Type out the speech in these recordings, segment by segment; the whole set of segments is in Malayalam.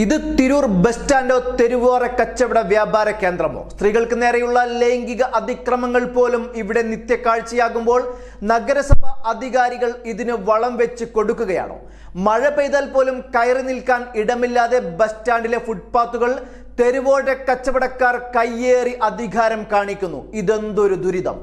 ഇത് തിരൂർ ബസ് സ്റ്റാൻഡോ തെരുവോര കച്ചവട വ്യാപാര കേന്ദ്രമോ? സ്ത്രീകൾക്ക് നേരെയുള്ള ലൈംഗിക അതിക്രമങ്ങൾ പോലും ഇവിടെ നിത്യക്കാഴ്ചയാകുമ്പോൾ നഗരസഭ അധികാരികൾ ഇതിന് വളം വെച്ച് കൊടുക്കുകയാണോ? മഴ പെയ്താൽ പോലും കയറി നിൽക്കാൻ ഇടമില്ലാതെ ബസ് സ്റ്റാൻഡിലെ ഫുട്പാത്തുകൾ തെരുവോര കച്ചവടക്കാർ കയ്യേറി അധികാരം കാണിക്കുന്നു. ഇതെന്തൊരു ദുരിതം!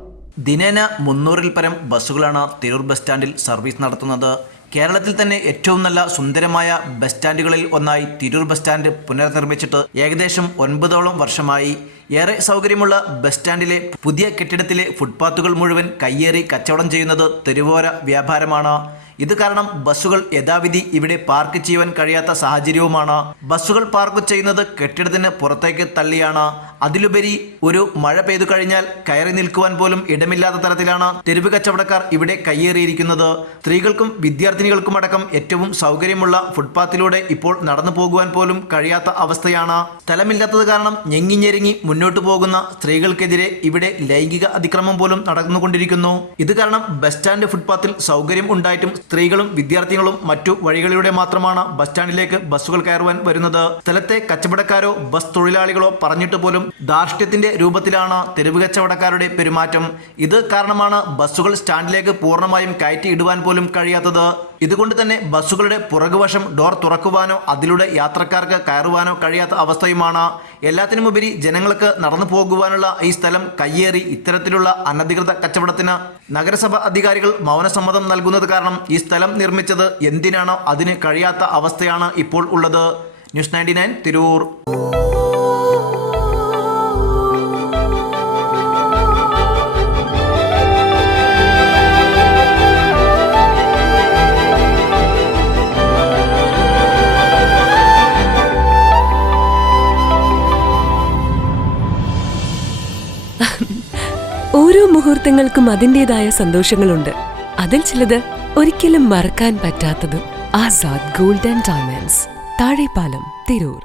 ദിനേന 300-ൽ പരം ബസ്സുകളാണ് തിരൂർ ബസ് സ്റ്റാൻഡിൽ സർവീസ് നടത്തുന്നത്. കേരളത്തിൽ തന്നെ ഏറ്റവും നല്ല സുന്ദരമായ ബസ് സ്റ്റാൻഡുകളിൽ ഒന്നായി തിരൂർ ബസ് സ്റ്റാൻഡ് പുനർനിർമ്മിച്ചിട്ട് ഏകദേശം 9ഓളം വർഷമായി. ഏറെ സൗകര്യമുള്ള ബസ് സ്റ്റാൻഡിലെ പുതിയ കെട്ടിടത്തിലെ ഫുട്പാത്തുകൾ മുഴുവൻ കയ്യേറി കച്ചവടം ചെയ്യുന്നത് തെരുവോര വ്യാപാരമാണ്. ഇത് കാരണം ബസ്സുകൾ യഥാവിധി ഇവിടെ പാർക്ക് ചെയ്യുവാൻ കഴിയാത്ത സാഹചര്യവുമാണ്. ബസ്സുകൾ പാർക്ക് ചെയ്യുന്നത് കെട്ടിടത്തിന് പുറത്തേക്ക് തള്ളിയാണ്. അതിലുപരി ഒരു മഴ പെയ്തു കഴിഞ്ഞാൽ കയറി നിൽക്കുവാൻ പോലും ഇടമില്ലാത്ത തരത്തിലാണ് തെരുവ് കച്ചവടക്കാർ ഇവിടെ കയ്യേറിയിരിക്കുന്നത്. സ്ത്രീകൾക്കും വിദ്യാർത്ഥിനികൾക്കും അടക്കം ഏറ്റവും സൗകര്യമുള്ള ഫുട്പാത്തിലൂടെ ഇപ്പോൾ നടന്നു പോകുവാൻ പോലും കഴിയാത്ത അവസ്ഥയാണ്. സ്ഥലമില്ലാത്തത് കാരണം ഞെങ്ങിഞ്ഞെരുങ്ങി മുന്നോട്ടു പോകുന്ന സ്ത്രീകൾക്കെതിരെ ഇവിടെ ലൈംഗിക അതിക്രമം പോലും നടന്നുകൊണ്ടിരിക്കുന്നു. ഇത് കാരണം ബസ് സ്റ്റാൻഡ് ഫുട്പാത്തിൽ സൗകര്യം ഉണ്ടായിട്ടും സ്ത്രീകളും വിദ്യാർത്ഥികളും മറ്റു വഴികളിലൂടെ മാത്രമാണ് ബസ് സ്റ്റാൻഡിലേക്ക് ബസ്സുകൾ കയറുവാൻ വരുന്നത്. സ്ഥലത്തെ കച്ചവടക്കാരോ ബസ് തൊഴിലാളികളോ പറഞ്ഞിട്ട് പോലും ധാർഷ്ട്യത്തിന്റെ രൂപത്തിലാണ് തെരുവ് കച്ചവടക്കാരുടെ പെരുമാറ്റം. ഇത് കാരണമാണ് ബസ്സുകൾ സ്റ്റാൻഡിലേക്ക് പൂർണ്ണമായും കയറ്റി ഇടുവാൻ പോലും കഴിയാത്തത്. ഇതുകൊണ്ട് തന്നെ ബസ്സുകളുടെ പുറകുവശം ഡോർ തുറക്കുവാനോ അതിലൂടെ യാത്രക്കാർക്ക് കയറുവാനോ കഴിയാത്ത അവസ്ഥയുമാണ്. എല്ലാത്തിനുമുപരി ജനങ്ങൾക്ക് നടന്നു പോകുവാനുള്ള ഈ സ്ഥലം കയ്യേറി ഇത്തരത്തിലുള്ള അനധികൃത കച്ചവടത്തിന് നഗരസഭ അധികാരികൾ മൗനസമ്മതം നൽകുന്നത് കാരണം ഈ സ്ഥലം നിർമ്മിച്ചത് എന്തിനാണോ അതിന് കഴിയാത്ത അവസ്ഥയാണ് ഇപ്പോൾ ഉള്ളത്. ന്യൂസ് 99 തിരൂർ. ഓരോ മുഹൂർത്തങ്ങൾക്കും അതിൻ്റെതായ സന്തോഷങ്ങളുണ്ട്. അതിൽ ചിലത് ഒരിക്കലും മറക്കാൻ പറ്റാത്തതും. Azad gold and diamonds, Thazhepalam, Tirur.